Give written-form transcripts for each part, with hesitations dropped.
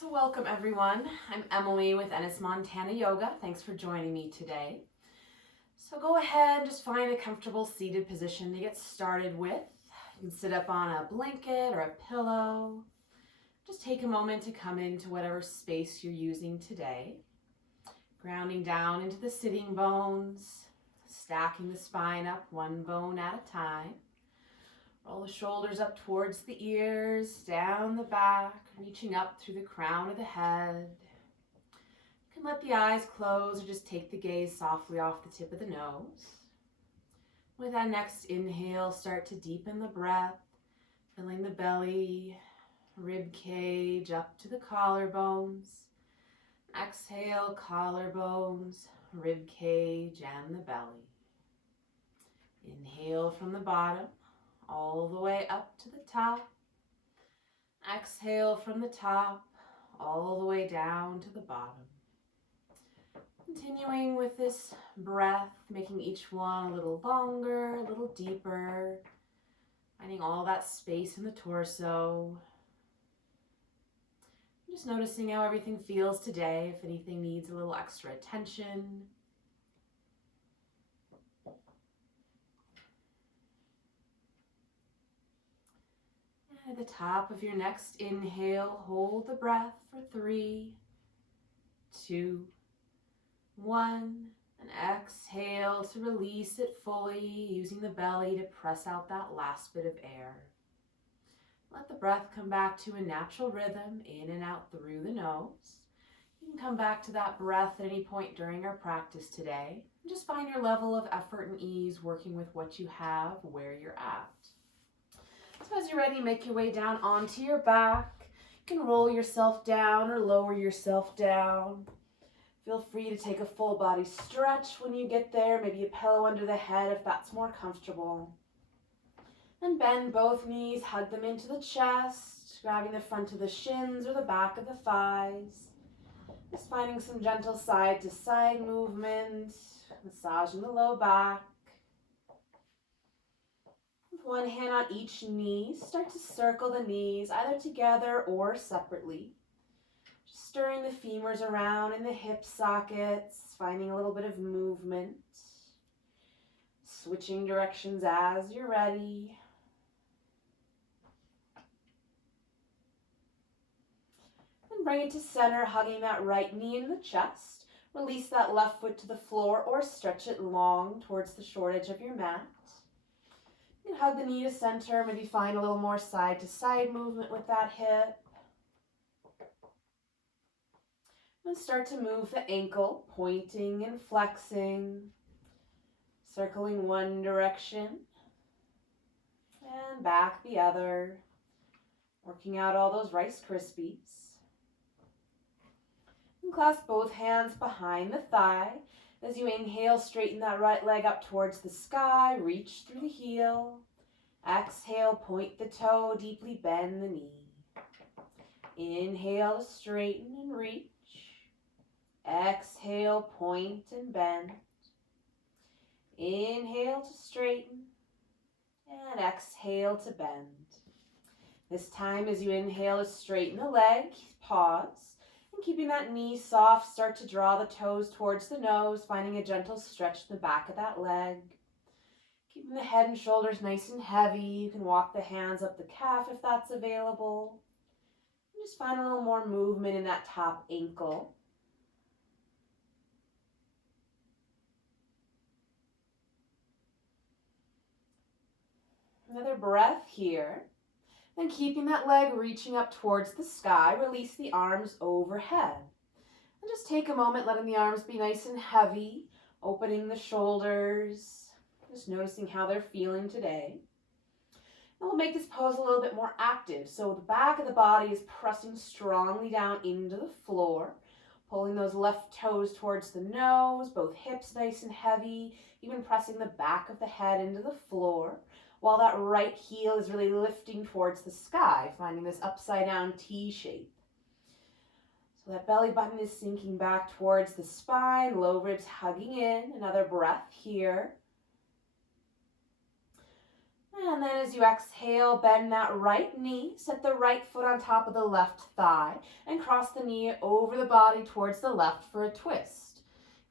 So welcome everyone. I'm Emily with Ennis Montana Yoga. Thanks for joining me today. So go ahead and just find a comfortable seated position to get started with. You can sit up on a blanket or a pillow. Just take a moment to come into whatever space you're using today. Grounding down into the sitting bones, stacking the spine up one bone at a time. Roll the shoulders up towards the ears, down the back, reaching up through the crown of the head. You can let the eyes close or just take the gaze softly off the tip of the nose. With that next inhale, start to deepen the breath, filling the belly, rib cage up to the collarbones. Exhale, collarbones, rib cage, and the belly. Inhale from the bottom, all the way up to the top. Exhale from the top, all the way down to the bottom. Continuing with this breath, making each one a little longer, a little deeper, finding all that space in the torso. Just noticing how everything feels today, if anything needs a little extra attention. At the top of your next inhale, hold the breath for 3, 2, 1, and exhale to release it fully, using the belly to press out that last bit of air. Let the breath come back to a natural rhythm, in and out through the nose. You can come back to that breath at any point during our practice today. And just find your level of effort and ease working with what you have, where you're at. So as you're ready, make your way down onto your back. You can roll yourself down or lower yourself down. Feel free to take a full body stretch when you get there, maybe a pillow under the head if that's more comfortable. And bend both knees, hug them into the chest, grabbing the front of the shins or the back of the thighs. Just finding some gentle side to side movement, massaging the low back. With one hand on each knee, start to circle the knees either together or separately. Just stirring the femurs around in the hip sockets, finding a little bit of movement. Switching directions as you're ready. And bring it to center, hugging that right knee in the chest. Release that left foot to the floor or stretch it long towards the short edge of your mat. You can hug the knee to center, maybe find a little more side to side movement with that hip. And start to move the ankle, pointing and flexing, circling one direction and back the other, working out all those Rice Krispies. And clasp both hands behind the thigh. As you inhale, straighten that right leg up towards the sky, reach through the heel. Exhale, point the toe, deeply bend the knee. Inhale to straighten and reach. Exhale, point and bend. Inhale to straighten and exhale to bend. This time as you inhale to straighten the leg, pause. And keeping that knee soft, start to draw the toes towards the nose, finding a gentle stretch in the back of that leg. Keeping the head and shoulders nice and heavy. You can walk the hands up the calf if that's available. And just find a little more movement in that top ankle. Another breath here. Then keeping that leg reaching up towards the sky, release the arms overhead. And just take a moment letting the arms be nice and heavy, opening the shoulders, just noticing how they're feeling today. And we'll make this pose a little bit more active. So the back of the body is pressing strongly down into the floor, pulling those left toes towards the nose, both hips nice and heavy, even pressing the back of the head into the floor, while that right heel is really lifting towards the sky, finding this upside down T shape. So that belly button is sinking back towards the spine, low ribs hugging in. Another breath here. And then as you exhale, bend that right knee, set the right foot on top of the left thigh, and cross the knee over the body towards the left for a twist.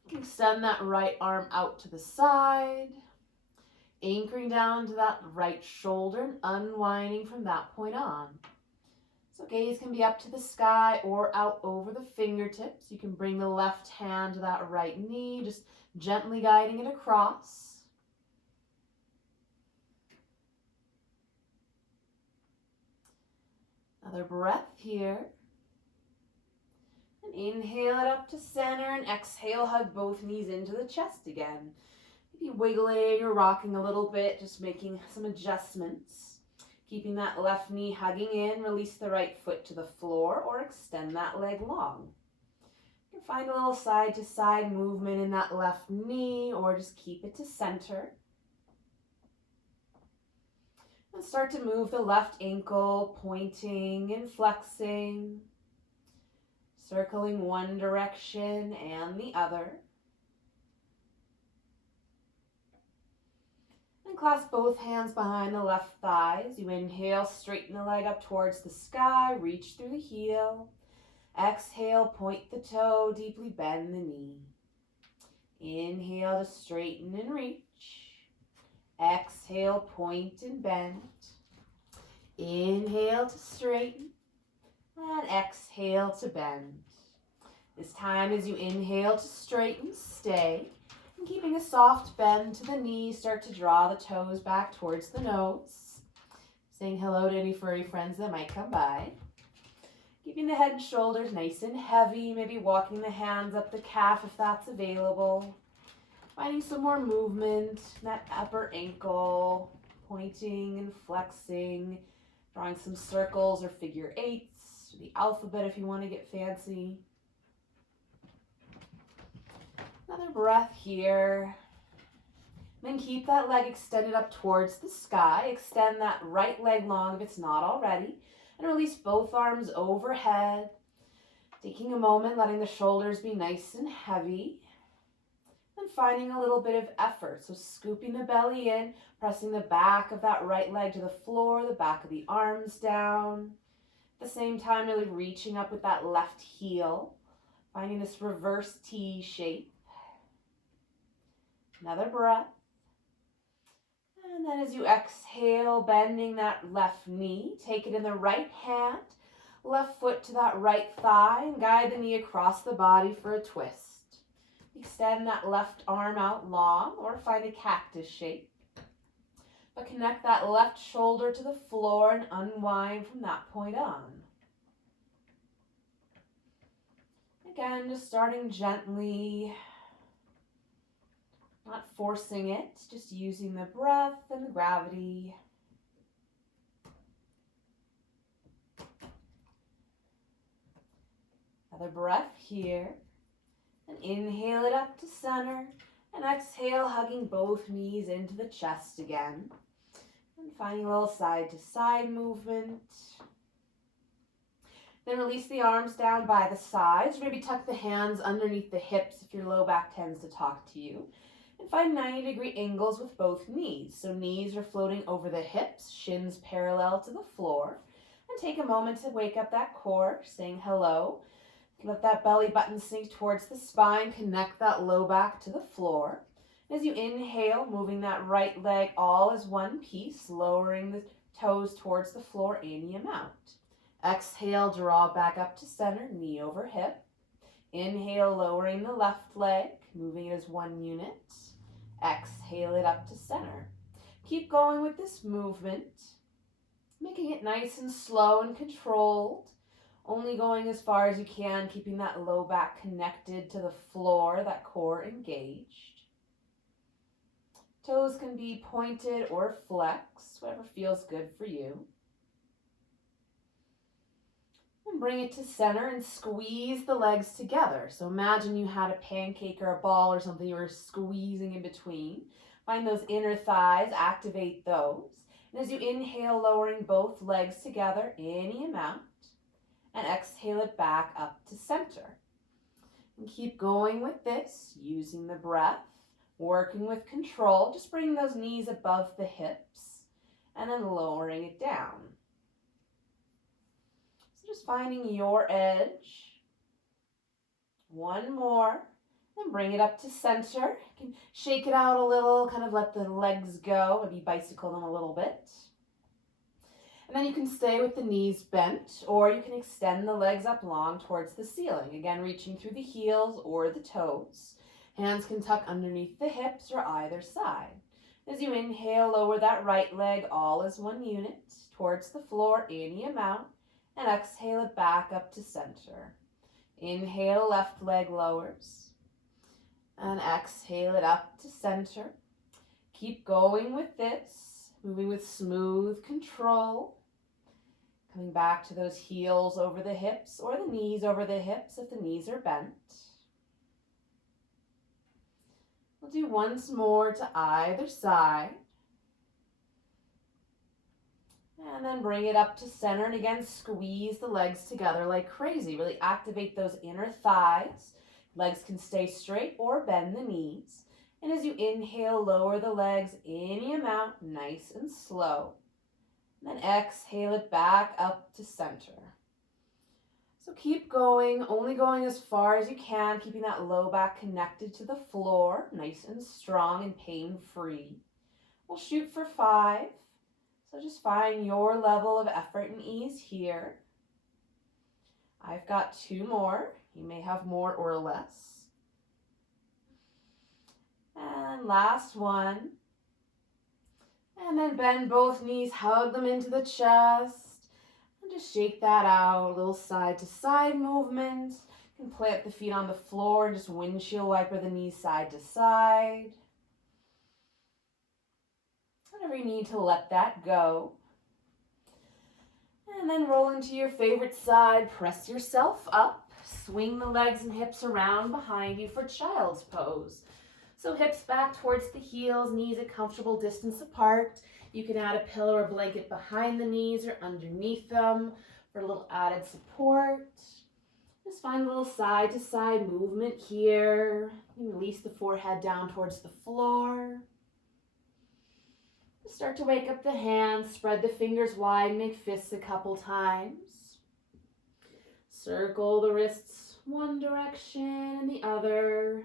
You can extend that right arm out to the side, anchoring down to that right shoulder and unwinding from that point on. So gaze can be up to the sky or out over the fingertips. You can bring the left hand to that right knee, just gently guiding it across. Another breath here. And inhale it up to center and exhale, hug both knees into the chest again. Maybe wiggling or rocking a little bit, just making some adjustments. Keeping that left knee hugging in, release the right foot to the floor or extend that leg long. You can find a little side to side movement in that left knee or just keep it to center. And start to move the left ankle, pointing and flexing, circling one direction and the other. And clasp both hands behind the left thighs. You inhale, straighten the leg up towards the sky, reach through the heel. Exhale, point the toe, deeply bend the knee. Inhale to straighten and reach. Exhale, point and bend. Inhale to straighten. And exhale to bend. This time as you inhale to straighten, stay. And keeping a soft bend to the knees, start to draw the toes back towards the nose. Saying hello to any furry friends that might come by. Keeping the head and shoulders nice and heavy, maybe walking the hands up the calf if that's available. Finding some more movement in that upper ankle, pointing and flexing, drawing some circles or figure eights, or the alphabet if you want to get fancy. Another breath here. Then keep that leg extended up towards the sky. Extend that right leg long if it's not already. And release both arms overhead. Taking a moment, letting the shoulders be nice and heavy. And finding a little bit of effort. So scooping the belly in, pressing the back of that right leg to the floor, the back of the arms down. At the same time, really reaching up with that left heel. Finding this reverse T shape. Another breath. And then as you exhale, bending that left knee, take it in the right hand, left foot to that right thigh, and guide the knee across the body for a twist. Extend that left arm out long or find a cactus shape. But connect that left shoulder to the floor and unwind from that point on. Again, just starting gently. Not forcing it, just using the breath and the gravity. Another breath here. And inhale it up to center. And exhale, hugging both knees into the chest again. And finding a little side to side movement. Then release the arms down by the sides. Maybe tuck the hands underneath the hips if your low back tends to talk to you. And find 90-degree angles with both knees. So knees are floating over the hips, shins parallel to the floor. And take a moment to wake up that core, saying hello. Let that belly button sink towards the spine, connect that low back to the floor. As you inhale, moving that right leg all as one piece, lowering the toes towards the floor any amount. Exhale, draw back up to center, knee over hip. Inhale, lowering the left leg, moving it as one unit. Exhale it up to center. Keep going with this movement, making it nice and slow and controlled. Only going as far as you can, keeping that low back connected to the floor, that core engaged. Toes can be pointed or flexed, whatever feels good for you. And bring it to center and squeeze the legs together. So imagine you had a pancake or a ball or something you were squeezing in between. Find those inner thighs, activate those. And as you inhale, lowering both legs together any amount. And exhale it back up to center. And keep going with this, using the breath, working with control. Just bring those knees above the hips. and then lowering it down. So just finding your edge. One more. Then bring it up to center. You can shake it out a little, kind of let the legs go, maybe bicycle them a little bit. And then you can stay with the knees bent, or you can extend the legs up long towards the ceiling. Again, reaching through the heels or the toes. Hands can tuck underneath the hips or either side. As you inhale, lower that right leg all as one unit towards the floor, any amount, and exhale it back up to center. Inhale, left leg lowers, and exhale it up to center. Keep going with this, moving with smooth control. Coming back to those heels over the hips or the knees over the hips if the knees are bent. We'll do once more to either side. And then bring it up to center, and again, squeeze the legs together like crazy. Really activate those inner thighs. Legs can stay straight or bend the knees. And as you inhale, lower the legs any amount, nice and slow. And then exhale it back up to center. So keep going, only going as far as you can, keeping that low back connected to the floor, nice and strong and pain-free. We'll shoot for 5. So just find your level of effort and ease here. I've got 2 more. You may have more or less. And last one. And then bend both knees, hug them into the chest. And just shake that out, a little side to side movement. You can plant the feet on the floor and just windshield wiper the knees side to side. Whenever you need to let that go. And then roll into your favorite side, press yourself up, swing the legs and hips around behind you for child's pose. So hips back towards the heels, knees a comfortable distance apart. You can add a pillow or blanket behind the knees or underneath them for a little added support. Just find a little side to side movement here. You can release the forehead down towards the floor. Start to wake up the hands, spread the fingers wide, make fists a couple times. Circle the wrists one direction and the other.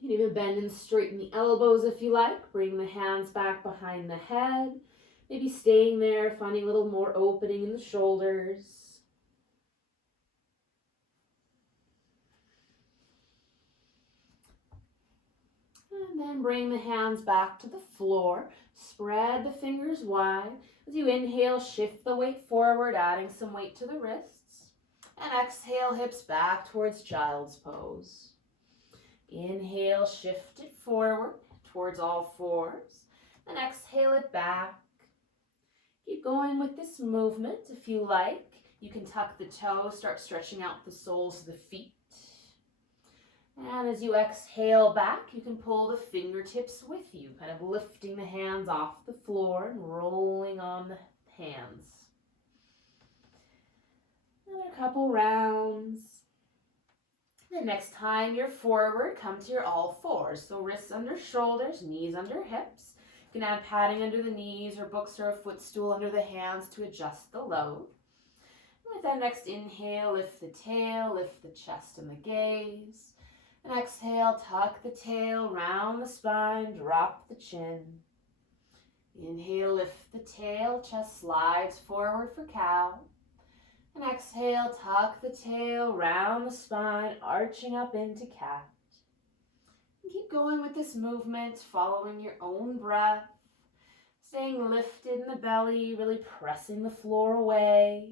You can even bend and straighten the elbows if you like. Bring the hands back behind the head. Maybe staying there, finding a little more opening in the shoulders. And then bring the hands back to the floor. Spread the fingers wide. As you inhale, shift the weight forward, adding some weight to the wrists. And exhale, hips back towards child's pose. Inhale, shift it forward towards all fours. And exhale it back. Keep going with this movement if you like. You can tuck the toes, start stretching out the soles of the feet. And as you exhale back, you can pull the fingertips with you, kind of lifting the hands off the floor and rolling on the hands. Another couple rounds. The next time you're forward, come to your all fours. So wrists under shoulders, knees under hips. You can add padding under the knees or books or a footstool under the hands to adjust the load. And with that next inhale, lift the tail, lift the chest and the gaze. And exhale, tuck the tail, round the spine, drop the chin. Inhale, lift the tail, chest slides forward for cow. And exhale, tuck the tail, round the spine, arching up into cat. And keep going with this movement, following your own breath. Staying lifted in the belly, really pressing the floor away.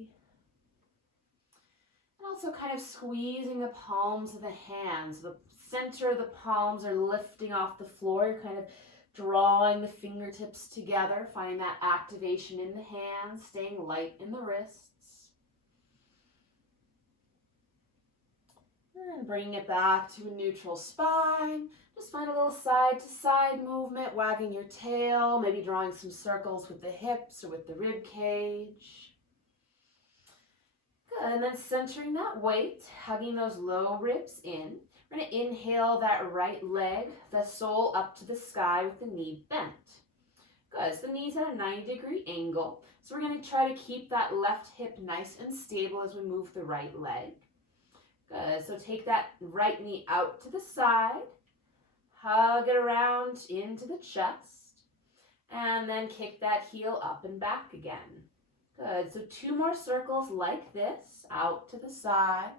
And also kind of squeezing the palms of the hands. The center of the palms are lifting off the floor. You're kind of drawing the fingertips together, finding that activation in the hands, staying light in the wrists. And bringing it back to a neutral spine. Just find a little side-to-side movement, wagging your tail, maybe drawing some circles with the hips or with the rib cage. Good, and then centering that weight, hugging those low ribs in. We're going to inhale that right leg, the sole up to the sky with the knee bent. Good, so the knee's at a 90-degree angle. So we're going to try to keep that left hip nice and stable as we move the right leg. Good, so take that right knee out to the side, hug it around into the chest, and then kick that heel up and back again. Good, so 2 more circles like this, out to the side,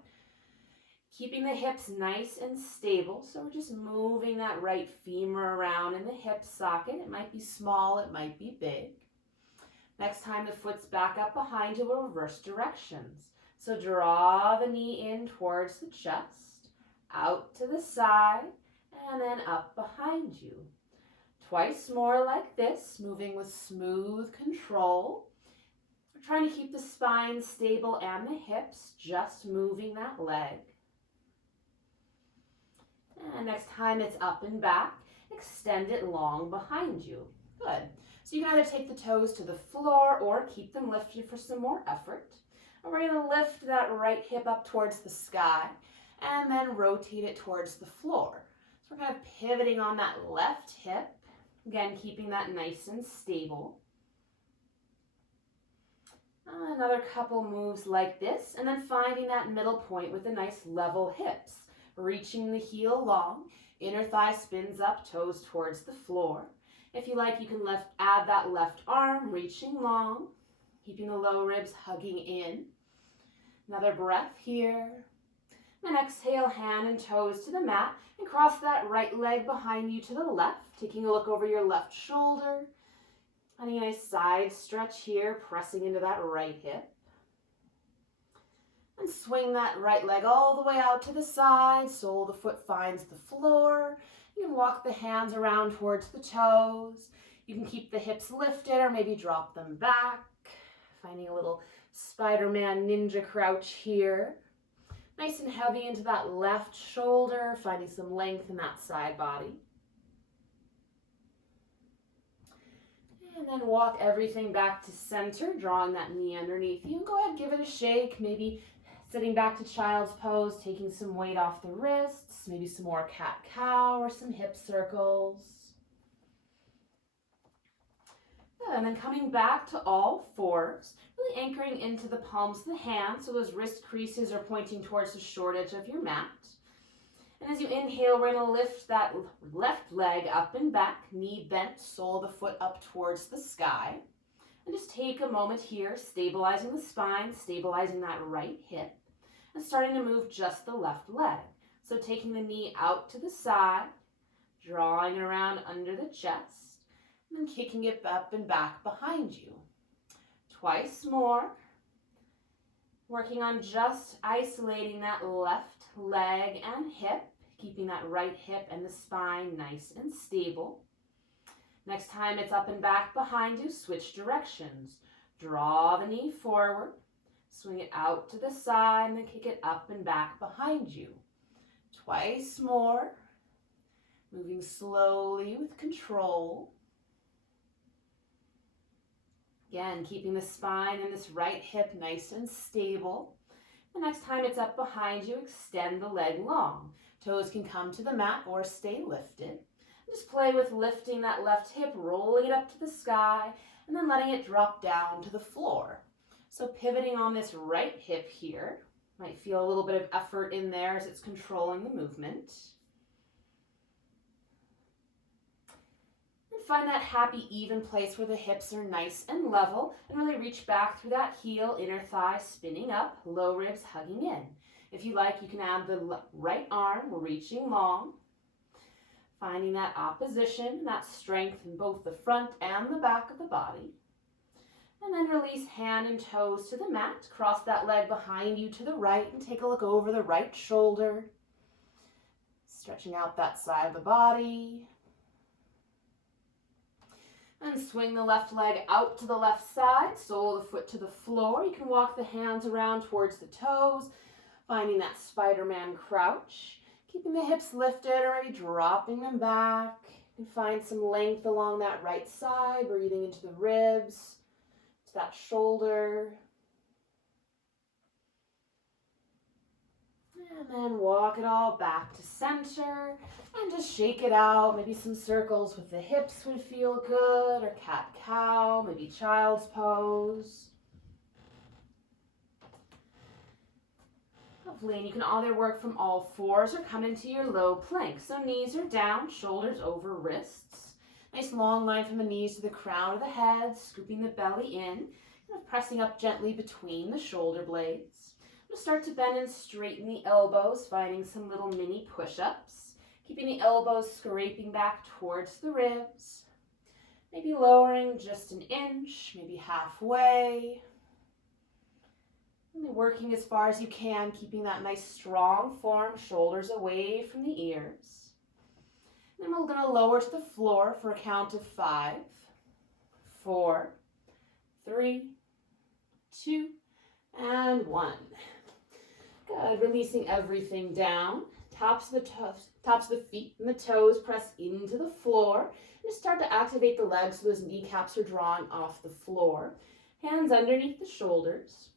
keeping the hips nice and stable. So we're just moving that right femur around in the hip socket. It might be small, it might be big. Next time the foot's back up behind you, we'll reverse directions. So draw the knee in towards the chest, out to the side, and then up behind you. Twice more like this, moving with smooth control. We're trying to keep the spine stable and the hips, just moving that leg. And next time it's up and back, extend it long behind you. Good. So you can either take the toes to the floor or keep them lifted for some more effort. And we're going to lift that right hip up towards the sky and then rotate it towards the floor. So we're kind of pivoting on that left hip. Again, keeping that nice and stable. Another couple moves like this, and then finding that middle point with the nice level hips. Reaching the heel long, inner thigh spins up, toes towards the floor. If you like, you can add that left arm, reaching long, keeping the low ribs hugging in. Another breath here. Then exhale, hand and toes to the mat, and cross that right leg behind you to the left, taking a look over your left shoulder. Finding a nice side stretch here, pressing into that right hip. And swing that right leg all the way out to the side, sole of the foot finds the floor. You can walk the hands around towards the toes. You can keep the hips lifted or maybe drop them back. Finding a little Spider-Man ninja crouch here. Nice and heavy into that left shoulder, finding some length in that side body. And then walk everything back to center, drawing that knee underneath you. And go ahead and give it a shake, maybe sitting back to child's pose, taking some weight off the wrists, maybe some more cat-cow or some hip circles. Good. And then coming back to all fours, really anchoring into the palms of the hands so those wrist creases are pointing towards the short edge of your mat. And as you inhale, we're going to lift that left leg up and back, knee bent, sole of the foot up towards the sky. And just take a moment here, stabilizing the spine, stabilizing that right hip. And starting to move just the left leg. So taking the knee out to the side, drawing it around under the chest, and then kicking it up and back behind you. Twice more. Working on just isolating that left leg and hip, keeping that right hip and the spine nice and stable. Next time it's up and back behind you, switch directions. Draw the knee forward. Swing it out to the side and then kick it up and back behind you. Twice more. Moving slowly with control. Again, keeping the spine and this right hip nice and stable. The next time it's up behind you, extend the leg long. Toes can come to the mat or stay lifted. Just play with lifting that left hip, rolling it up to the sky, and then letting it drop down to the floor. So pivoting on this right hip here, might feel a little bit of effort in there as it's controlling the movement. And find that happy, even place where the hips are nice and level, and really reach back through that heel, inner thigh spinning up, low ribs hugging in. If you like, you can add the right arm, reaching long. Finding that opposition, that strength in both the front and the back of the body. And then release hand and toes to the mat. Cross that leg behind you to the right and take a look over the right shoulder. Stretching out that side of the body. And swing the left leg out to the left side, sole of the foot to the floor. You can walk the hands around towards the toes, finding that Spider-Man crouch. Keeping the hips lifted or maybe dropping them back. You can find some length along that right side, breathing into the ribs, to that shoulder. And then walk it all back to center and just shake it out. Maybe some circles with the hips would feel good, or cat-cow, maybe child's pose. Lovely, and you can either work from all fours or come into your low plank. So knees are down, shoulders over wrists. Nice long line from the knees to the crown of the head, scooping the belly in, kind of pressing up gently between the shoulder blades. We'll start to bend and straighten the elbows, finding some little mini push-ups. Keeping the elbows scraping back towards the ribs. Maybe lowering just an inch, maybe halfway. And working as far as you can, keeping that nice strong form, shoulders away from the ears. And then we're going to lower to the floor for a count of 5, 4, 3, 2, and 1. Good. Releasing everything down. Tops of the feet and the toes press into the floor. And start to activate the legs so those kneecaps are drawing off the floor. Hands underneath the shoulders.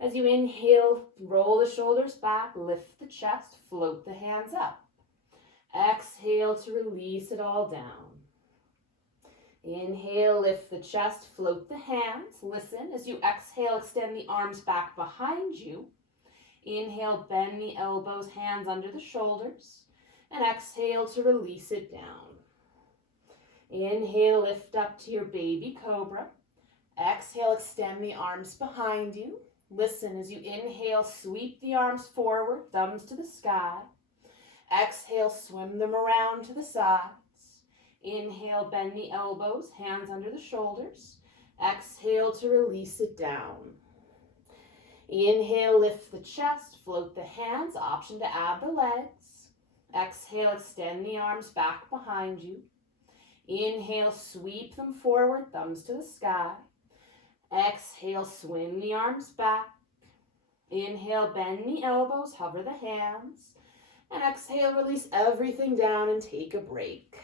As you inhale, roll the shoulders back, lift the chest, float the hands up. Exhale to release it all down. Inhale, lift the chest, float the hands. Listen, as you exhale, extend the arms back behind you. Inhale, bend the elbows, hands under the shoulders. And exhale to release it down. Inhale, lift up to your baby cobra. Exhale, extend the arms behind you. Listen, as you inhale, sweep the arms forward, thumbs to the sky. Exhale, swim them around to the sides. Inhale, bend the elbows, hands under the shoulders. Exhale to release it down. Inhale, lift the chest, float the hands, option to add the legs. Exhale, extend the arms back behind you. Inhale, sweep them forward, thumbs to the sky. Exhale, swing the arms back. Inhale, bend the elbows, hover the hands. And exhale, release everything down and take a break.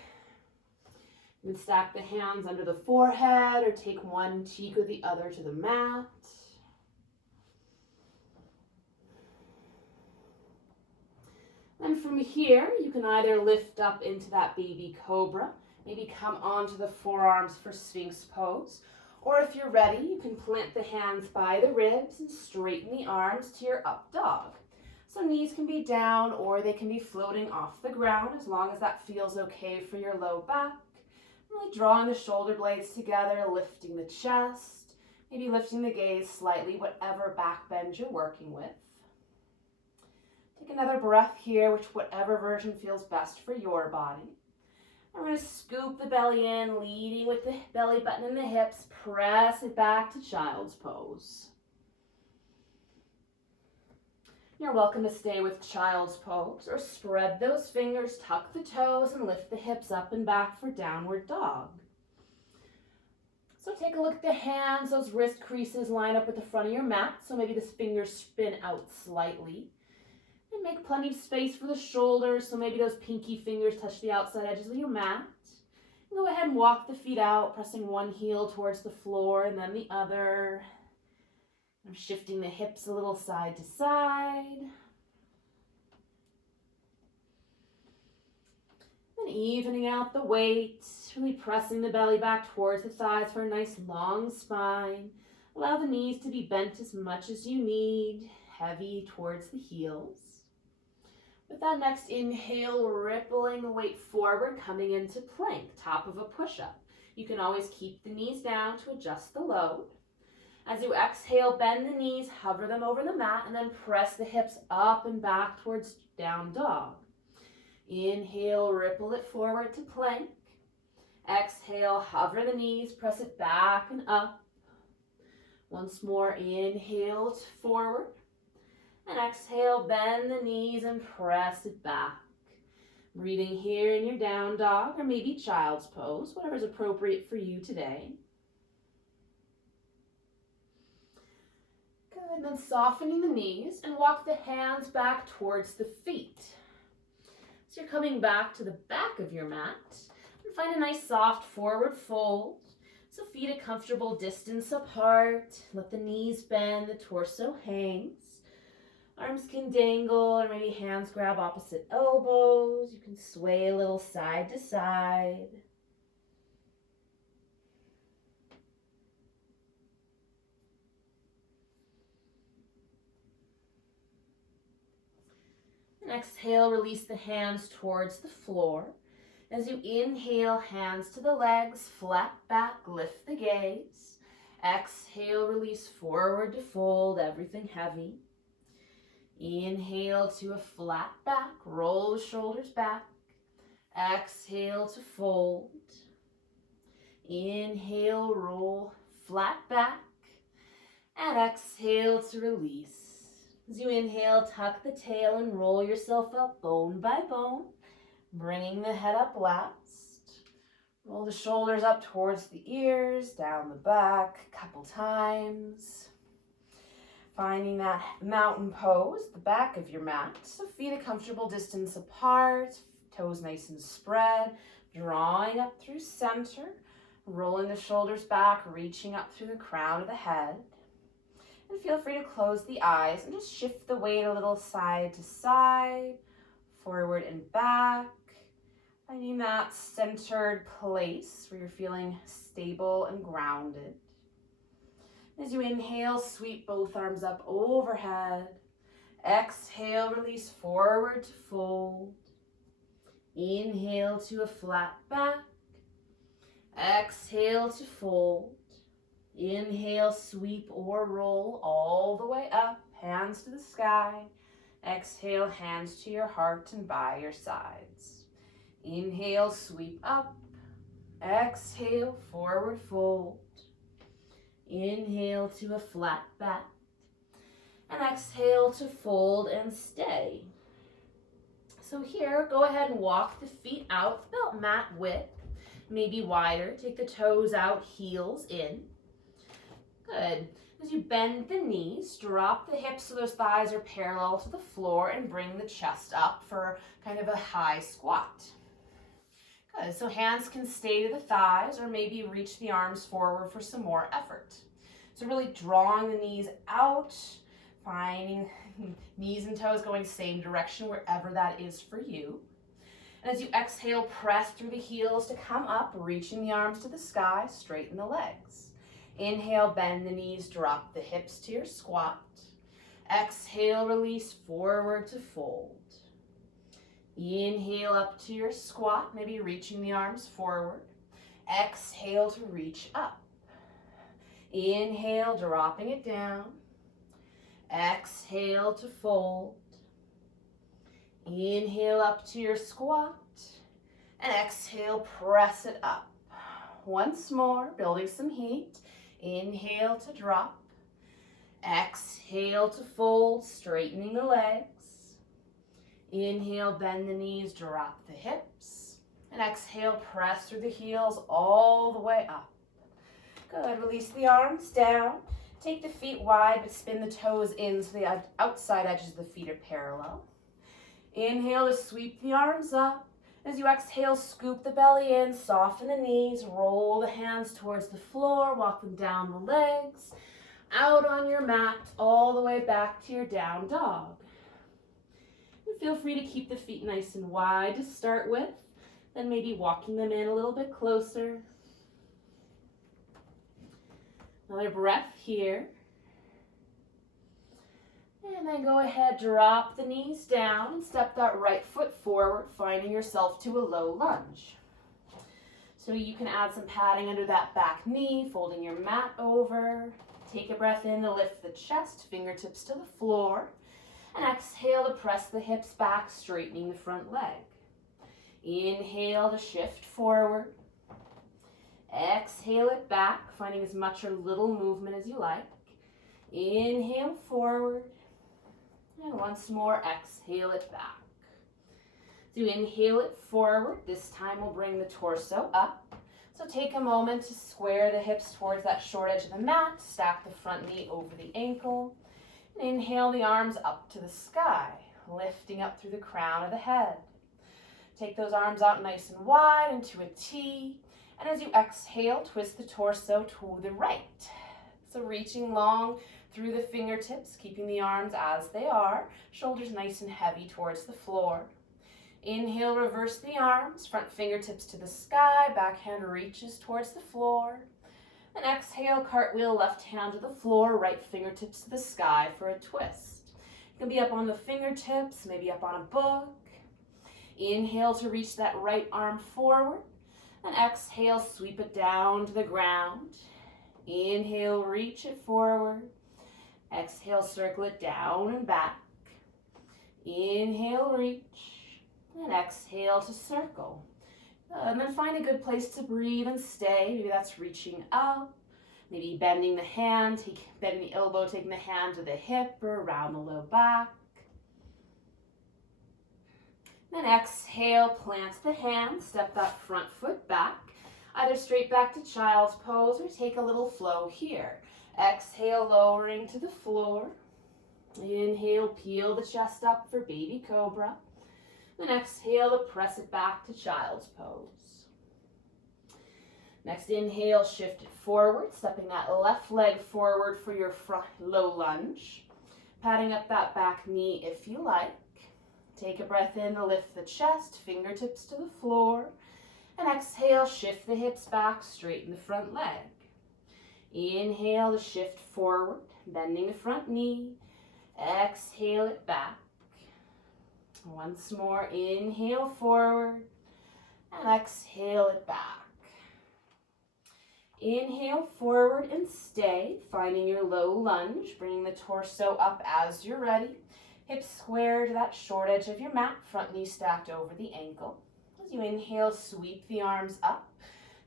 You can stack the hands under the forehead or take one cheek or the other to the mat. And from here, you can either lift up into that baby cobra, maybe come onto the forearms for Sphinx pose, or if you're ready, you can plant the hands by the ribs and straighten the arms to your up dog. So knees can be down or they can be floating off the ground as long as that feels okay for your low back. Really drawing the shoulder blades together, lifting the chest, maybe lifting the gaze slightly, whatever back bend you're working with. Take another breath here, whatever version feels best for your body. We're going to scoop the belly in, leading with the belly button and the hips. Press it back to child's pose. You're welcome to stay with child's pose or spread those fingers, tuck the toes, and lift the hips up and back for downward dog. So take a look at the hands. Those wrist creases line up with the front of your mat, so maybe the fingers spin out slightly. And make plenty of space for the shoulders, so maybe those pinky fingers touch the outside edges of your mat. And go ahead and walk the feet out, pressing one heel towards the floor and then the other. I'm shifting the hips a little side to side. And evening out the weight, really pressing the belly back towards the thighs for a nice long spine. Allow the knees to be bent as much as you need, heavy towards the heels. With that next inhale, rippling the weight forward, coming into plank, top of a push-up. You can always keep the knees down to adjust the load. As you exhale, bend the knees, hover them over the mat, and then press the hips up and back towards down dog. Inhale, ripple it forward to plank. Exhale, hover the knees, press it back and up. Once more, inhale forward. And exhale, bend the knees and press it back. Breathing here in your down dog or maybe child's pose, whatever's appropriate for you today. Good, and then softening the knees and walk the hands back towards the feet. So you're coming back to the back of your mat and find a nice soft forward fold. So feet a comfortable distance apart. Let the knees bend, the torso hangs. Arms can dangle, or maybe hands grab opposite elbows. You can sway a little side to side. And exhale, release the hands towards the floor. As you inhale, hands to the legs, flat back, lift the gaze. Exhale, release forward to fold, everything heavy. Inhale to a flat back, roll the shoulders back. Exhale to fold. Inhale, roll flat back. And exhale to release. As you inhale, tuck the tail and roll yourself up bone by bone, bringing the head up last. Roll the shoulders up towards the ears, down the back a couple times. Finding that mountain pose, the back of your mat. So feet a comfortable distance apart, toes nice and spread, drawing up through center, rolling the shoulders back, reaching up through the crown of the head. And feel free to close the eyes and just shift the weight a little side to side, forward and back. Finding that centered place where you're feeling stable and grounded. As you inhale, sweep both arms up overhead. Exhale, release forward to fold. Inhale to a flat back. Exhale to fold. Inhale, sweep or roll all the way up, hands to the sky. Exhale, hands to your heart and by your sides. Inhale, sweep up. Exhale, forward fold. Inhale to a flat back. And exhale to fold and stay. So here, go ahead and walk the feet out about mat width, maybe wider. Take the toes out, heels in. Good. As you bend the knees, drop the hips so those thighs are parallel to the floor and bring the chest up for kind of a high squat. Good. So hands can stay to the thighs or maybe reach the arms forward for some more effort. So really drawing the knees out, finding knees and toes going same direction wherever that is for you. And as you exhale, press through the heels to come up, reaching the arms to the sky, straighten the legs. Inhale, bend the knees, drop the hips to your squat. Exhale, release forward to fold. Inhale up to your squat, maybe reaching the arms forward. Exhale to reach up. Inhale, dropping it down. Exhale to fold. Inhale up to your squat. And exhale, press it up. Once more, building some heat. Inhale to drop. Exhale to fold, straightening the legs. Inhale, bend the knees, drop the hips. And exhale, press through the heels all the way up. Good, release the arms down. Take the feet wide, but spin the toes in so the outside edges of the feet are parallel. Inhale to sweep the arms up. As you exhale, scoop the belly in, soften the knees, roll the hands towards the floor, walk them down the legs, out on your mat, all the way back to your down dog. And feel free to keep the feet nice and wide to start with, then maybe walking them in a little bit closer. Another breath here. And then go ahead, drop the knees down and step that right foot forward, finding yourself to a low lunge. So you can add some padding under that back knee, folding your mat over. Take a breath in to lift the chest, fingertips to the floor. And exhale to press the hips back, straightening the front leg. Inhale to shift forward. Exhale it back, finding as much or little movement as you like. Inhale forward. And once more, exhale it back. So you inhale it forward. This time we'll bring the torso up. So take a moment to square the hips towards that short edge of the mat. Stack the front knee over the ankle. And inhale the arms up to the sky, lifting up through the crown of the head. Take those arms out nice and wide into a T. And as you exhale, twist the torso to the right. So reaching long through the fingertips, keeping the arms as they are, shoulders nice and heavy towards the floor. Inhale, reverse the arms, front fingertips to the sky, back hand reaches towards the floor. And exhale, cartwheel, left hand to the floor, right fingertips to the sky for a twist. You can be up on the fingertips, maybe up on a book. Inhale to reach that right arm forward. And exhale, sweep it down to the ground. Inhale, reach it forward. Exhale, circle it down and back. Inhale, reach. And exhale to circle. And then find a good place to breathe and stay. Maybe that's reaching up. Maybe bending the hand, bending the elbow, taking the hand to the hip or around the low back. Then exhale, plant the hand, step that front foot back. Either straight back to child's pose or take a little flow here. Exhale, lowering to the floor. Inhale, peel the chest up for baby cobra. Then exhale to press it back to child's pose. Next inhale, shift it forward, stepping that left leg forward for your front low lunge. Patting up that back knee if you like. Take a breath in to lift the chest, fingertips to the floor. And exhale, shift the hips back, straighten the front leg. Inhale to shift forward, bending the front knee. Exhale it back. Once more, inhale forward and exhale it back. Inhale forward and stay, finding your low lunge, bringing the torso up as you're ready. Hips square to that short edge of your mat, front knee stacked over the ankle. As you inhale, sweep the arms up.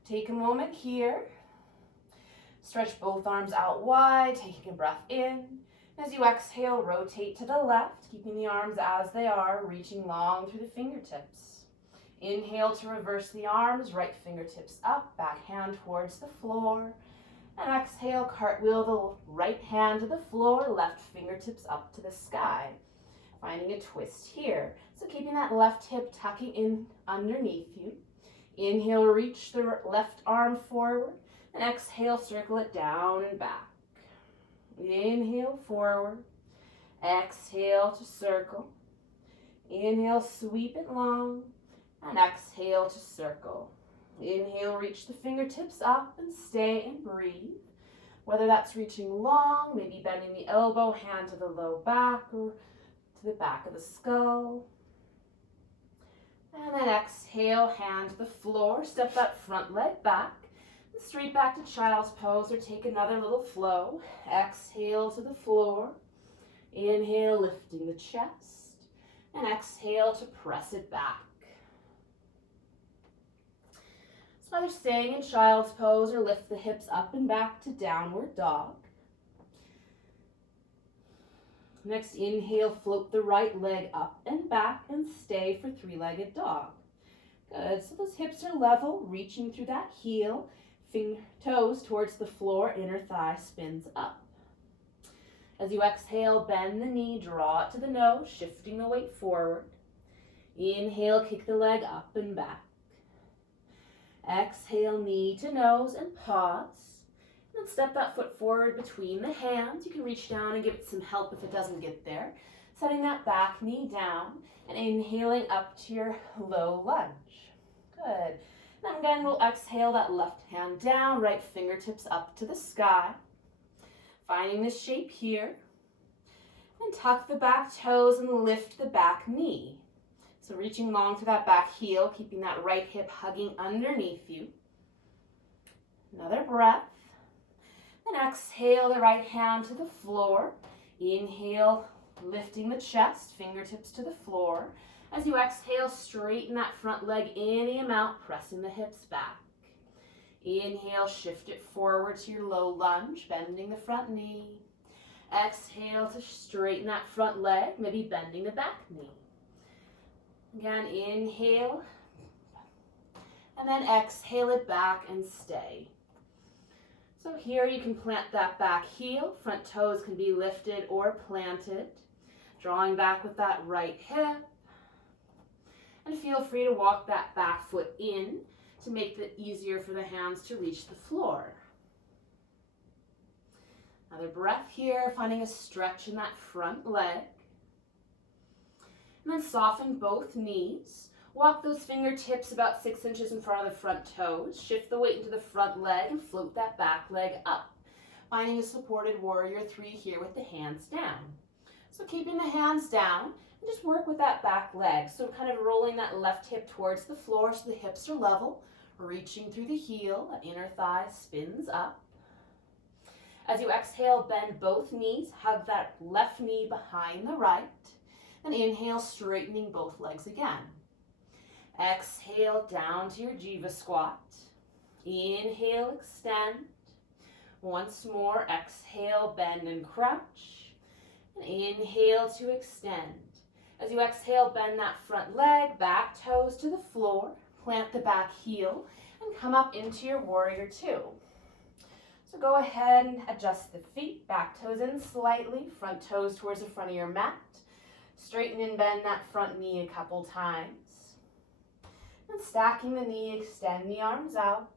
Take a moment here. Stretch both arms out wide, taking a breath in. As you exhale, rotate to the left, keeping the arms as they are, reaching long through the fingertips. Inhale to reverse the arms, right fingertips up, back hand towards the floor. And exhale, cartwheel the right hand to the floor, left fingertips up to the sky. Finding a twist here. So keeping that left hip tucking in underneath you. Inhale, reach the left arm forward. And exhale, circle it down and back. Inhale, forward. Exhale to circle. Inhale, sweep it long. And exhale to circle. Inhale, reach the fingertips up and stay and breathe. Whether that's reaching long, maybe bending the elbow, hand to the low back or to the back of the skull. And then exhale, hand to the floor. Step that front leg back. Straight back to child's pose or take another little flow. Exhale to the floor. Inhale, lifting the chest. And exhale to press it back. So either staying in child's pose or lift the hips up and back to downward dog. Next, inhale, float the right leg up and back and stay for three-legged dog. Good, so those hips are level, reaching through that heel. Toes towards the floor, inner thigh spins up. As you exhale, bend the knee, draw it to the nose, shifting the weight forward. Inhale, kick the leg up and back. Exhale, knee to nose and pause. And then step that foot forward between the hands. You can reach down and give it some help if it doesn't get there. Setting that back knee down and inhaling up to your low lunge. Good. Then again, we'll exhale that left hand down, right fingertips up to the sky. Finding this shape here. And tuck the back toes and lift the back knee. So reaching long to that back heel, keeping that right hip hugging underneath you. Another breath. Then exhale the right hand to the floor. Inhale, lifting the chest, fingertips to the floor. As you exhale, straighten that front leg any amount, pressing the hips back. Inhale, shift it forward to your low lunge, bending the front knee. Exhale to straighten that front leg, maybe bending the back knee. Again, inhale, and then exhale it back and stay. So here you can plant that back heel. Front toes can be lifted or planted. Drawing back with that right hip. And feel free to walk that back foot in to make it easier for the hands to reach the floor. Another breath here, finding a stretch in that front leg. And then soften both knees. Walk those fingertips about 6 inches in front of the front toes. Shift the weight into the front leg and float that back leg up. Finding a supported warrior 3 here with the hands down. So keeping the hands down and just work with that back leg. So kind of rolling that left hip towards the floor so the hips are level. Reaching through the heel, that inner thigh spins up. As you exhale, bend both knees. Hug that left knee behind the right. And inhale, straightening both legs again. Exhale down to your Jiva squat. Inhale, extend. Once more, exhale, bend and crouch. And inhale to extend. As you exhale, bend that front leg, back toes to the floor. Plant the back heel and come up into your warrior 2. So go ahead and adjust the feet, back toes in slightly, front toes towards the front of your mat. Straighten and bend that front knee a couple times. And stacking the knee, extend the arms out.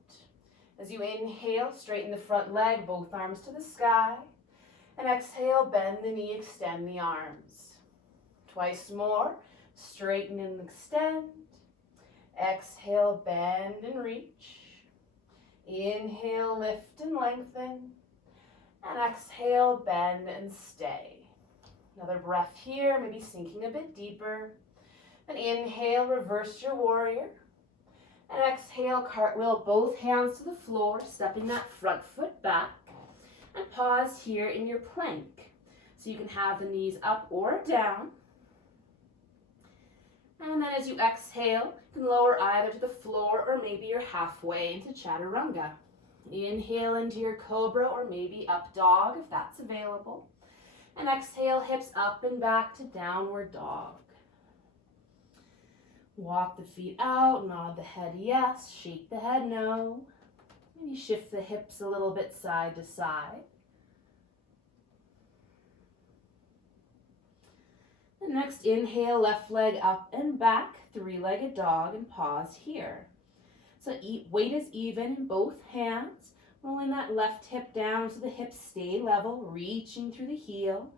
As you inhale, straighten the front leg, both arms to the sky. And exhale, bend the knee, extend the arms. Twice more, straighten and extend. Exhale, bend and reach. Inhale, lift and lengthen. And exhale, bend and stay. Another breath here, maybe sinking a bit deeper. And inhale, reverse your warrior. And exhale, cartwheel both hands to the floor, stepping that front foot back. And pause here in your plank. So you can have the knees up or down. And then as you exhale, you can lower either to the floor or maybe you're halfway into chaturanga. Inhale into your cobra or maybe up dog if that's available. And exhale, hips up and back to downward dog. Walk the feet out, nod the head yes, shake the head no. Maybe shift the hips a little bit side to side. And next, inhale, left leg up and back, 3-legged dog, and pause here. So weight is even in both hands. Rolling that left hip down so the hips stay level, reaching through the heel.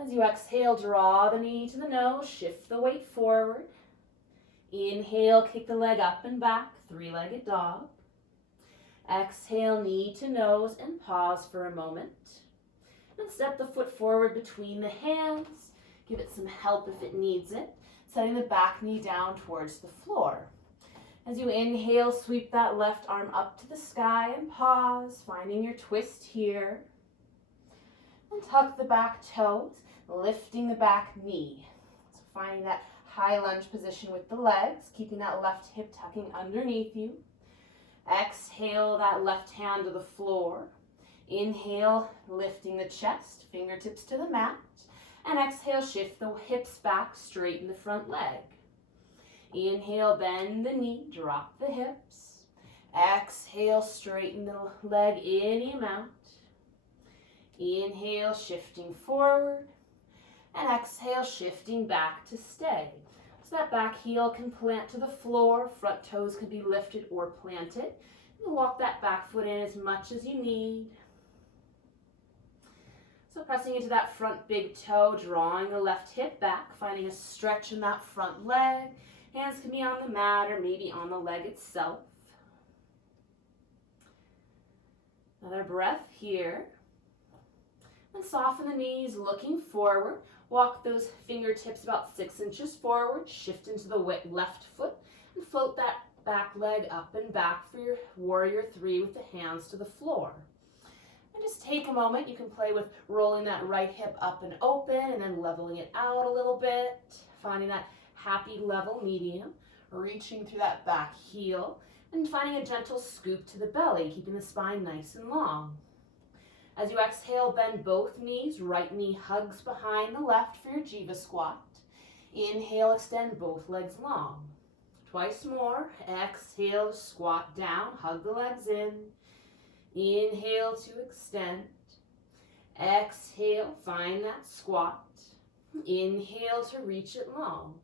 As you exhale, draw the knee to the nose, shift the weight forward. Inhale, kick the leg up and back, 3-legged dog. Exhale, knee to nose, and pause for a moment. And step the foot forward between the hands. Give it some help if it needs it. Setting the back knee down towards the floor. As you inhale, sweep that left arm up to the sky and pause, finding your twist here. And tuck the back toes, lifting the back knee. So finding that high lunge position with the legs, keeping that left hip tucking underneath you. Exhale that left hand to the floor. Inhale, lifting the chest, fingertips to the mat. And exhale, shift the hips back, straighten the front leg. Inhale, bend the knee, drop the hips. Exhale, straighten the leg any amount. Inhale, shifting forward. And exhale, shifting back to stay. So that back heel can plant to the floor, front toes can be lifted or planted. You can walk that back foot in as much as you need. So pressing into that front big toe, drawing the left hip back, finding a stretch in that front leg. Hands can be on the mat or maybe on the leg itself. Another breath here. And soften the knees, looking forward. Walk those fingertips about 6 inches forward. Shift into the left foot and float that back leg up and back for your warrior 3 with the hands to the floor. And just take a moment. You can play with rolling that right hip up and open and then leveling it out a little bit. Finding that happy level medium. Reaching through that back heel and finding a gentle scoop to the belly, keeping the spine nice and long. As you exhale, bend both knees. Right knee hugs behind the left for your Jiva squat. Inhale, extend both legs long. Twice more. Exhale, squat down, hug the legs in. Inhale to extend. Exhale, find that squat. Inhale to reach it long.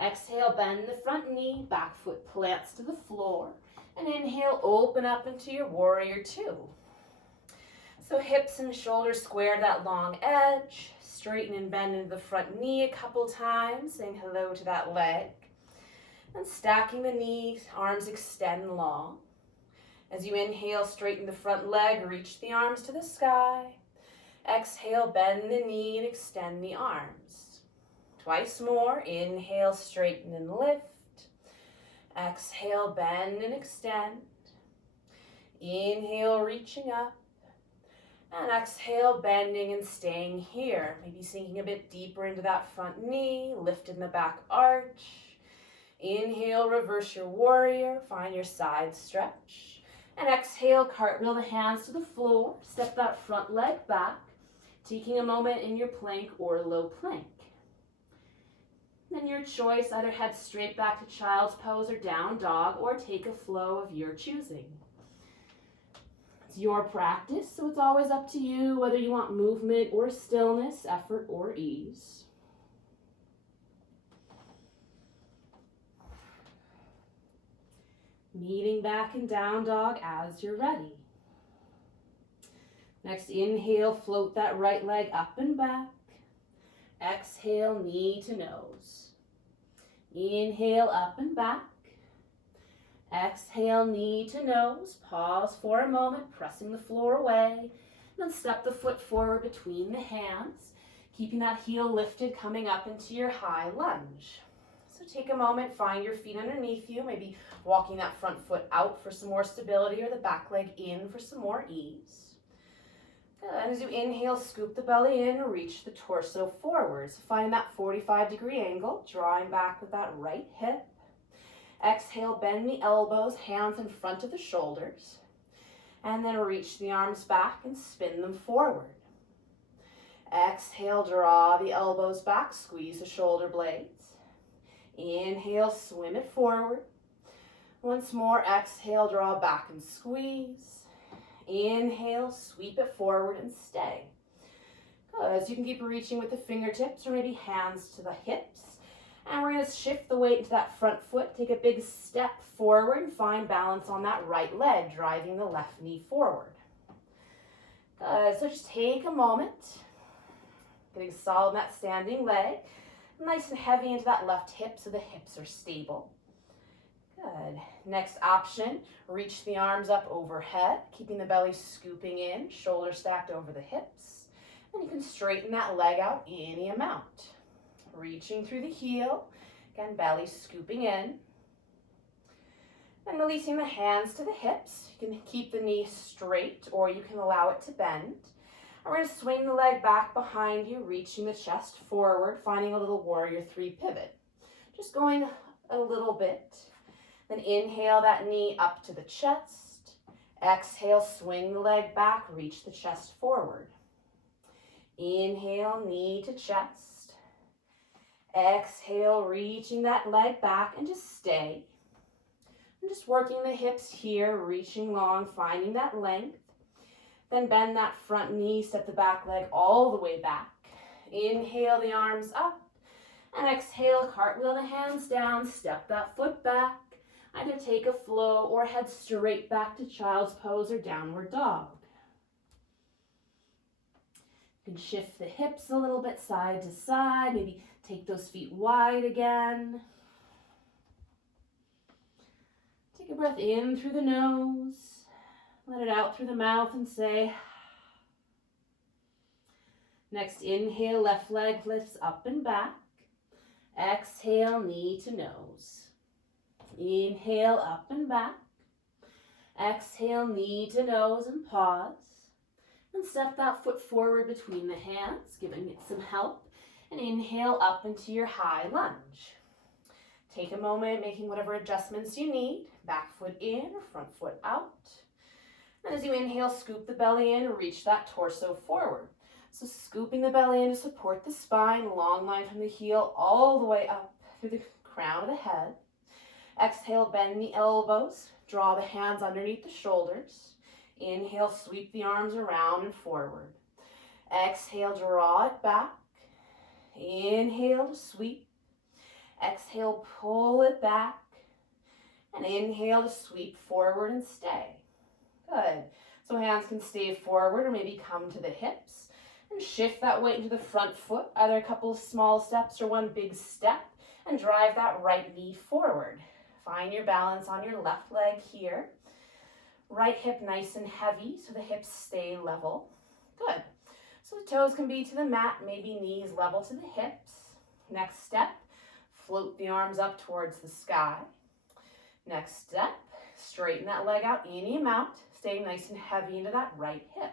Exhale, bend the front knee, back foot plants to the floor. And inhale, open up into your warrior 2. So hips and shoulders square that long edge. Straighten and bend into the front knee a couple times, saying hello to that leg. And stacking the knees, arms extend long. As you inhale, straighten the front leg, reach the arms to the sky. Exhale, bend the knee and extend the arms. Twice more. Inhale, straighten and lift. Exhale, bend and extend. Inhale, reaching up. And exhale, bending and staying here. Maybe sinking a bit deeper into that front knee, lifting the back arch. Inhale, reverse your warrior, find your side stretch. And exhale, cartwheel the hands to the floor, step that front leg back, taking a moment in your plank or low plank. Then your choice, either head straight back to child's pose or down dog, or take a flow of your choosing. It's your practice, so it's always up to you whether you want movement or stillness, effort or ease. Meeting back in down dog as you're ready. Next, inhale, float that right leg up and back. Exhale, knee to nose. Inhale, up and back. Exhale, knee to nose. Pause for a moment, pressing the floor away. Then step the foot forward between the hands, keeping that heel lifted, coming up into your high lunge. So take a moment, find your feet underneath you, maybe walking that front foot out for some more stability or the back leg in for some more ease. Good. As you inhale, scoop the belly in, reach the torso forward. So find that 45-degree angle, drawing back with that right hip. Exhale, bend the elbows, hands in front of the shoulders. And then reach the arms back and spin them forward. Exhale, draw the elbows back, squeeze the shoulder blades. Inhale, swim it forward. Once more, exhale, draw back and squeeze. Inhale, sweep it forward and stay. Good. So you can keep reaching with the fingertips or maybe hands to the hips. And we're going to shift the weight into that front foot. Take a big step forward and find balance on that right leg, driving the left knee forward. Good. So just take a moment. Getting solid in that standing leg. Nice and heavy into that left hip so the hips are stable. Good. Next option, reach the arms up overhead, keeping the belly scooping in, shoulders stacked over the hips. And you can straighten that leg out any amount. Reaching through the heel, again, belly scooping in. And releasing the hands to the hips. You can keep the knee straight or you can allow it to bend. And we're going to swing the leg back behind you, reaching the chest forward, finding a little warrior three pivot. Just going a little bit. Then inhale that knee up to the chest. Exhale, swing the leg back, reach the chest forward. Inhale, knee to chest. Exhale, reaching that leg back and just stay. And just working the hips here, reaching long, finding that length. Then bend that front knee, step the back leg all the way back. Inhale the arms up. And exhale, cartwheel the hands down, step that foot back. Either take a flow or head straight back to child's pose or downward dog. You can shift the hips a little bit side to side, maybe take those feet wide again. Take a breath in through the nose, let it out through the mouth and say. Next, inhale, left leg lifts up and back. Exhale, knee to nose. Inhale, up and back. Exhale, knee to nose and pause. And step that foot forward between the hands, giving it some help. And inhale up into your high lunge. Take a moment, making whatever adjustments you need. Back foot in or front foot out. And as you inhale, scoop the belly in, reach that torso forward. So scooping the belly in to support the spine, long line from the heel all the way up through the crown of the head. Exhale, bend the elbows, draw the hands underneath the shoulders. Inhale, sweep the arms around and forward. Exhale, draw it back. Inhale to sweep. Exhale, pull it back. And inhale to sweep forward and stay. Good. So hands can stay forward or maybe come to the hips. And shift that weight into the front foot, either a couple of small steps or one big step, and drive that right knee forward. Find your balance on your left leg here. Right hip nice and heavy so the hips stay level. Good. So the toes can be to the mat, maybe knees level to the hips. Next step, float the arms up towards the sky. Next step, straighten that leg out any amount, staying nice and heavy into that right hip.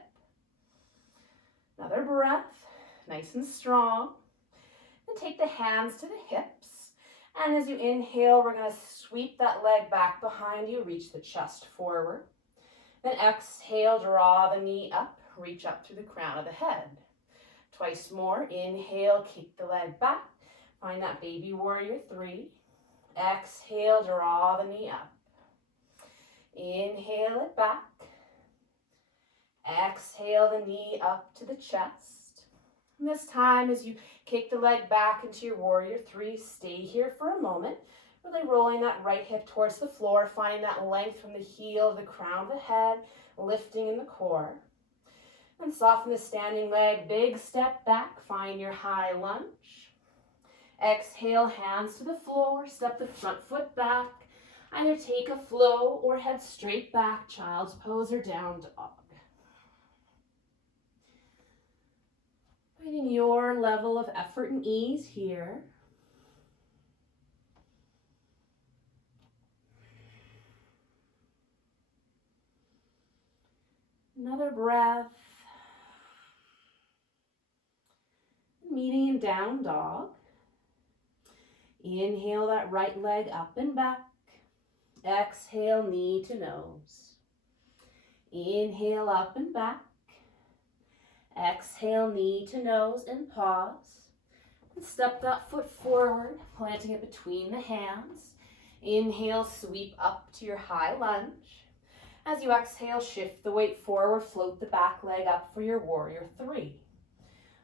Another breath, nice and strong. And take the hands to the hips. And as you inhale, we're going to sweep that leg back behind you, reach the chest forward. Then exhale, draw the knee up, reach up through the crown of the head. Twice more, inhale, kick the leg back. Find that baby warrior 3. Exhale, draw the knee up. Inhale it back. Exhale the knee up to the chest. And this time, as you kick the leg back into your warrior 3, stay here for a moment. Really rolling that right hip towards the floor, finding that length from the heel to the crown of the head, lifting in the core. And soften the standing leg, big step back, find your high lunge. Exhale, hands to the floor, step the front foot back. Either take a flow or head straight back, child's pose or down dog. Finding your level of effort and ease here. Another breath. Meeting in down dog. Inhale that right leg up and back. Exhale, knee to nose. Inhale up and back. Exhale, knee to nose and pause. And step that foot forward, planting it between the hands. Inhale, sweep up to your high lunge. As you exhale, shift the weight forward, float the back leg up for your warrior 3.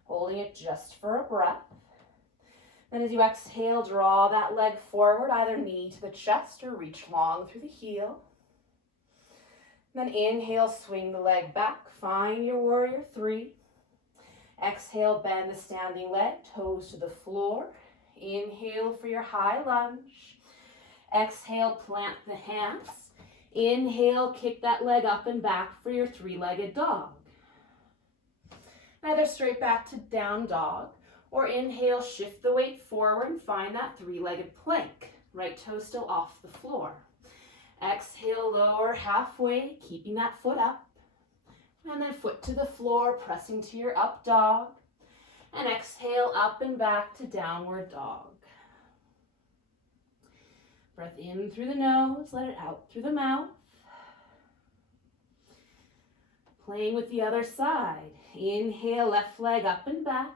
Holding it just for a breath. Then as you exhale, draw that leg forward, either knee to the chest or reach long through the heel. Then inhale, swing the leg back, find your warrior 3. Exhale, bend the standing leg, toes to the floor. Inhale for your high lunge. Exhale, plant the hands. Inhale, kick that leg up and back for your 3-legged dog. Either straight back to down dog, or inhale, shift the weight forward and find that 3-legged plank. Right toe still off the floor. Exhale, lower halfway, keeping that foot up. And then foot to the floor, pressing to your up dog. And exhale, up and back to downward dog. Breath in through the nose, let it out through the mouth. Playing with the other side. Inhale, left leg up and back.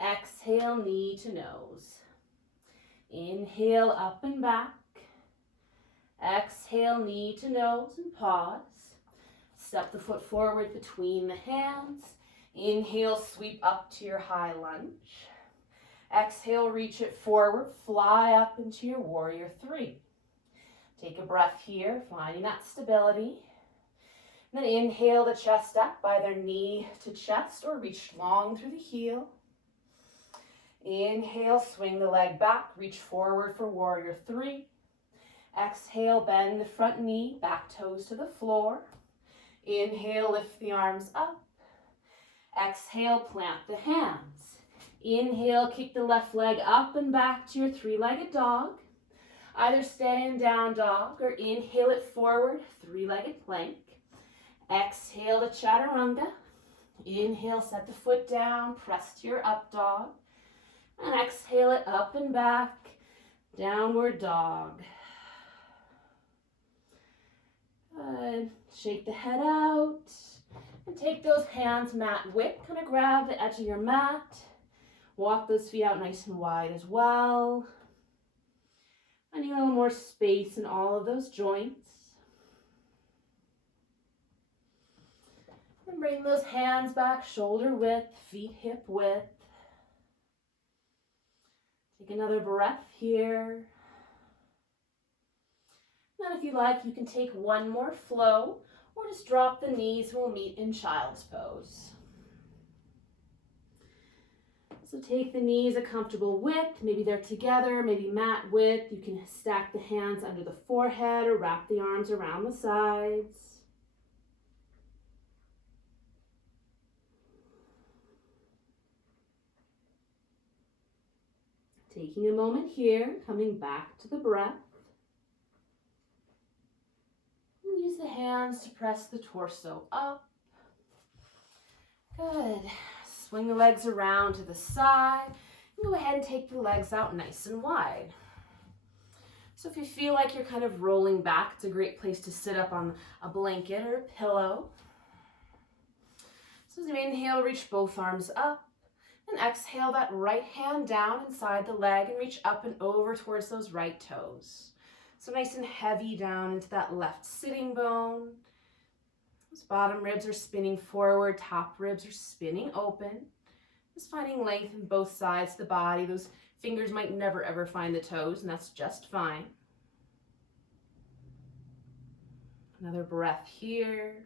Exhale, knee to nose. Inhale, up and back. Exhale, knee to nose and pause. Step the foot forward between the hands. Inhale, sweep up to your high lunge. Exhale, reach it forward, fly up into your warrior 3. Take a breath here, finding that stability. Then inhale the chest up, either knee to chest or reach long through the heel. Inhale, swing the leg back, reach forward for warrior 3. Exhale, bend the front knee, back toes to the floor. Inhale, lift the arms up. Exhale, plant the hands. Inhale, kick the left leg up and back to your 3-legged dog. Either stay in down dog or inhale it forward, 3-legged plank. Exhale to chaturanga. Inhale, set the foot down, press to your up dog. And exhale it up and back, downward dog. Good. Shake the head out. And take those hands mat width. Kind of grab the edge of your mat. Walk those feet out nice and wide as well. I need a little more space in all of those joints. And bring those hands back, shoulder width, feet hip width. Take another breath here. And if you like, you can take one more flow or just drop the knees and we'll meet in child's pose. So take the knees a comfortable width, maybe they're together, maybe mat width. You can stack the hands under the forehead or wrap the arms around the sides. Taking a moment here, coming back to the breath. And use the hands to press the torso up. Good. Swing the legs around to the side. And go ahead and take the legs out nice and wide. So if you feel like you're kind of rolling back, it's a great place to sit up on a blanket or a pillow. So as you inhale, reach both arms up. And exhale that right hand down inside the leg and reach up and over towards those right toes. So nice and heavy down into that left sitting bone. Those bottom ribs are spinning forward, top ribs are spinning open. Just finding length in both sides of the body. Those fingers might never ever find the toes, and that's just fine. Another breath here.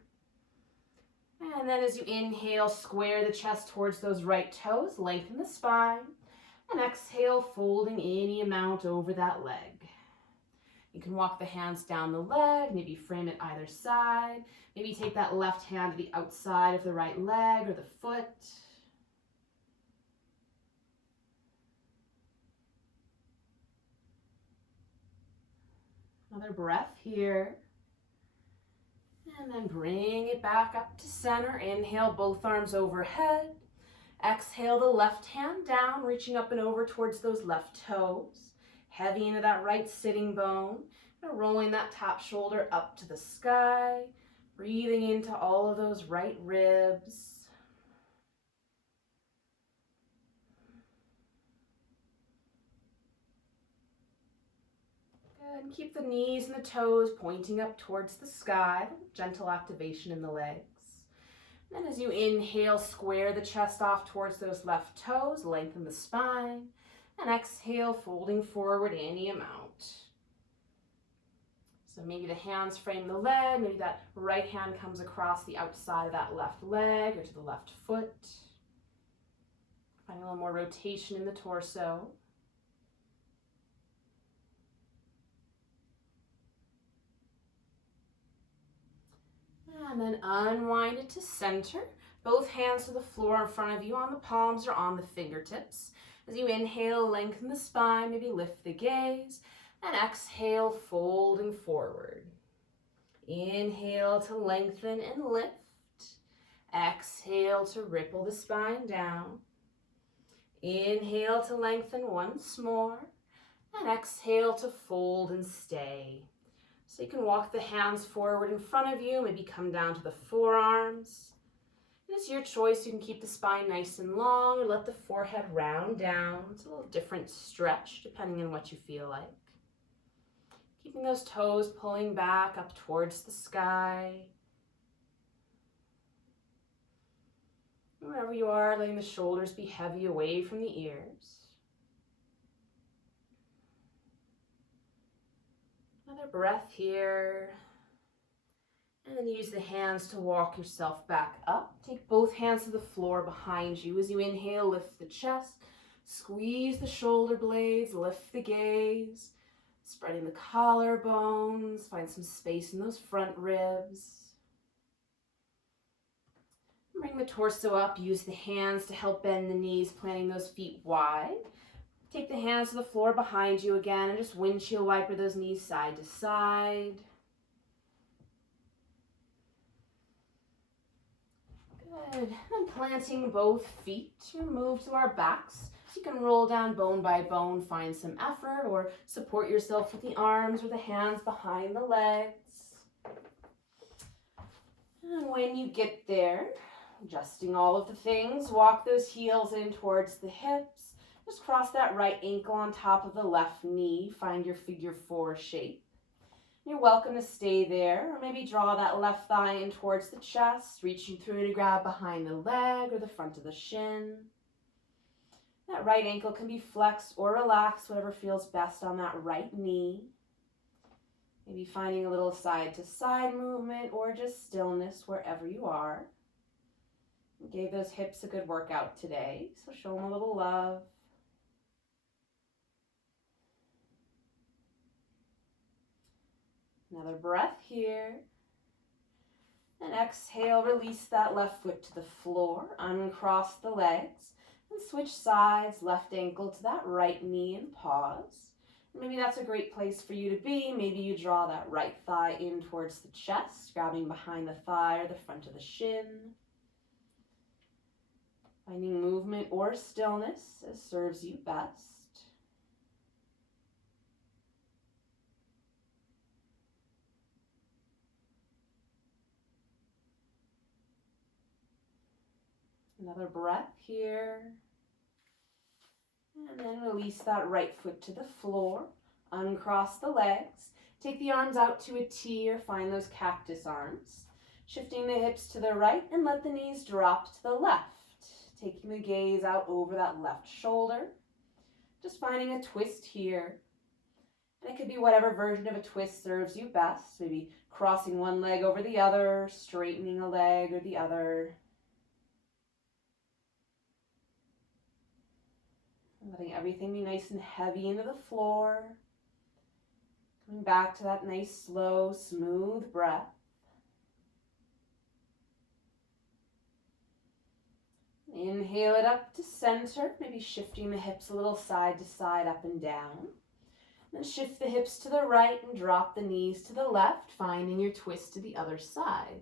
And then as you inhale, square the chest towards those right toes, lengthen the spine, and exhale, folding any amount over that leg. You can walk the hands down the leg, maybe frame it either side, maybe take that left hand to the outside of the right leg or the foot. Another breath here. And then bring it back up to center. Inhale, both arms overhead. Exhale, the left hand down, reaching up and over towards those left toes. Heavy into that right sitting bone. And rolling that top shoulder up to the sky. Breathing into all of those right ribs. And keep the knees and the toes pointing up towards the sky. Gentle activation in the legs. And then as you inhale, square the chest off towards those left toes. Lengthen the spine. And exhale, folding forward any amount. So maybe the hands frame the leg. Maybe that right hand comes across the outside of that left leg or to the left foot. Finding a little more rotation in the torso. And then unwind it to center. Both hands to the floor in front of you on the palms or on the fingertips. As you inhale, lengthen the spine, maybe lift the gaze. And exhale, folding forward. Inhale to lengthen and lift. Exhale to ripple the spine down. Inhale to lengthen once more. And exhale to fold and stay. So you can walk the hands forward in front of you, maybe come down to the forearms. And it's your choice. You can keep the spine nice and long or let the forehead round down. It's a little different stretch depending on what you feel like. Keeping those toes pulling back up towards the sky. Wherever you are, letting the shoulders be heavy away from the ears. Another breath here. And then use the hands to walk yourself back up. Take both hands to the floor behind you. As you inhale, lift the chest. Squeeze the shoulder blades, lift the gaze. Spreading the collarbones. Find some space in those front ribs. Bring the torso up. Use the hands to help bend the knees, planting those feet wide. Take the hands to the floor behind you again and just windshield wiper those knees side to side. Good. And planting both feet, move to our backs. So you can roll down bone by bone, find some effort, or support yourself with the arms or the hands behind the legs. And when you get there, adjusting all of the things, walk those heels in towards the hips. Just cross that right ankle on top of the left knee. Find your figure 4 shape. You're welcome to stay there, or maybe draw that left thigh in towards the chest, reaching through to grab behind the leg or the front of the shin. That right ankle can be flexed or relaxed, whatever feels best on that right knee. Maybe finding a little side to side movement or just stillness wherever you are. You gave those hips a good workout today, so show them a little love. Another breath here. And exhale, release that left foot to the floor, uncross the legs, and switch sides, left ankle to that right knee and pause. Maybe that's a great place for you to be. Maybe you draw that right thigh in towards the chest, grabbing behind the thigh or the front of the shin. Finding movement or stillness as serves you best. Another breath here. And then release that right foot to the floor. Uncross the legs. Take the arms out to a T or find those cactus arms. Shifting the hips to the right and let the knees drop to the left. Taking the gaze out over that left shoulder. Just finding a twist here. And it could be whatever version of a twist serves you best. Maybe crossing one leg over the other, straightening a leg or the other. Letting everything be nice and heavy into the floor. Coming back to that nice, slow, smooth breath. Inhale it up to center, maybe shifting the hips a little side to side, up and down. Then shift the hips to the right and drop the knees to the left, finding your twist to the other side.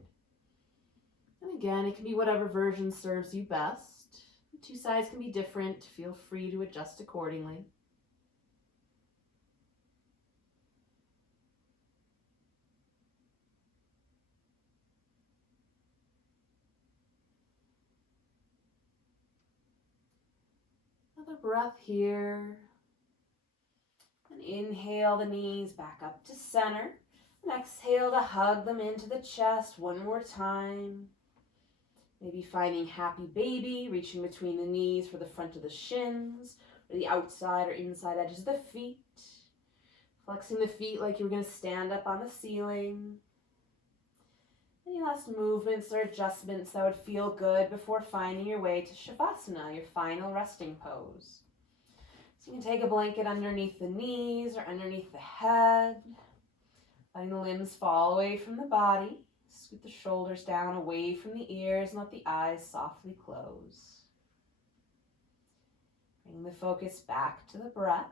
And again, it can be whatever version serves you best. The two sides can be different. Feel free to adjust accordingly. Another breath here. And inhale the knees back up to center. And exhale to hug them into the chest one more time. Maybe finding happy baby, reaching between the knees for the front of the shins, or the outside or inside edges of the feet. Flexing the feet like you were going to stand up on the ceiling. Any last movements or adjustments that would feel good before finding your way to Shavasana, your final resting pose. So you can take a blanket underneath the knees or underneath the head. Letting the limbs fall away from the body. Scoot the shoulders down away from the ears and let the eyes softly close. Bring the focus back to the breath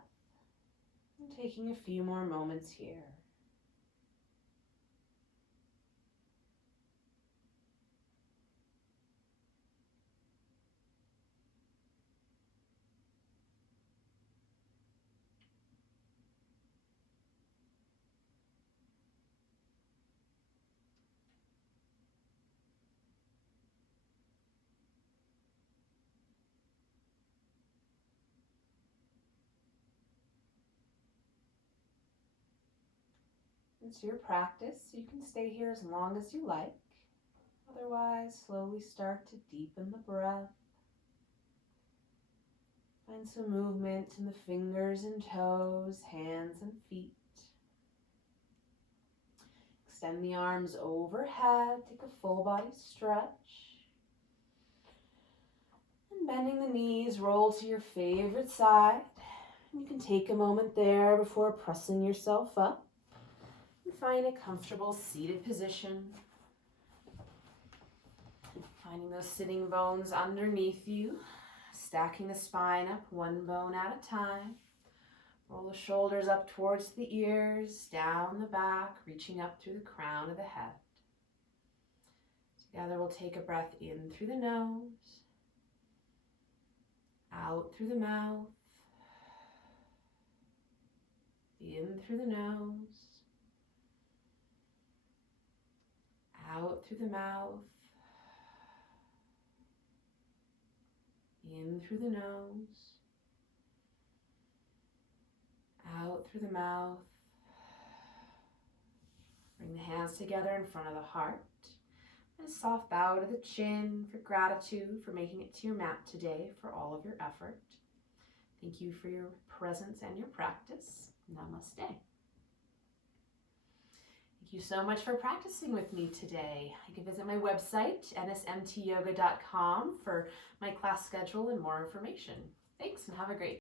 and taking a few more moments here. It's your practice. You can stay here as long as you like. Otherwise, slowly start to deepen the breath. Find some movement in the fingers and toes, hands and feet. Extend the arms overhead. Take a full body stretch. And bending the knees, roll to your favorite side. You can take a moment there before pressing yourself up. And find a comfortable seated position. Finding those sitting bones underneath you. Stacking the spine up one bone at a time. Roll the shoulders up towards the ears, down the back, reaching up through the crown of the head. Together we'll take a breath in through the nose, out through the mouth, in through the nose, out through the mouth, in through the nose, out through the mouth. Bring the hands together in front of the heart. And a soft bow to the chin for gratitude for making it to your mat today, for all of your effort. Thank you for your presence and your practice. Namaste. Thank you so much for practicing with me today. You can visit my website, nsmtyoga.com, for my class schedule and more information. Thanks, and have a great day.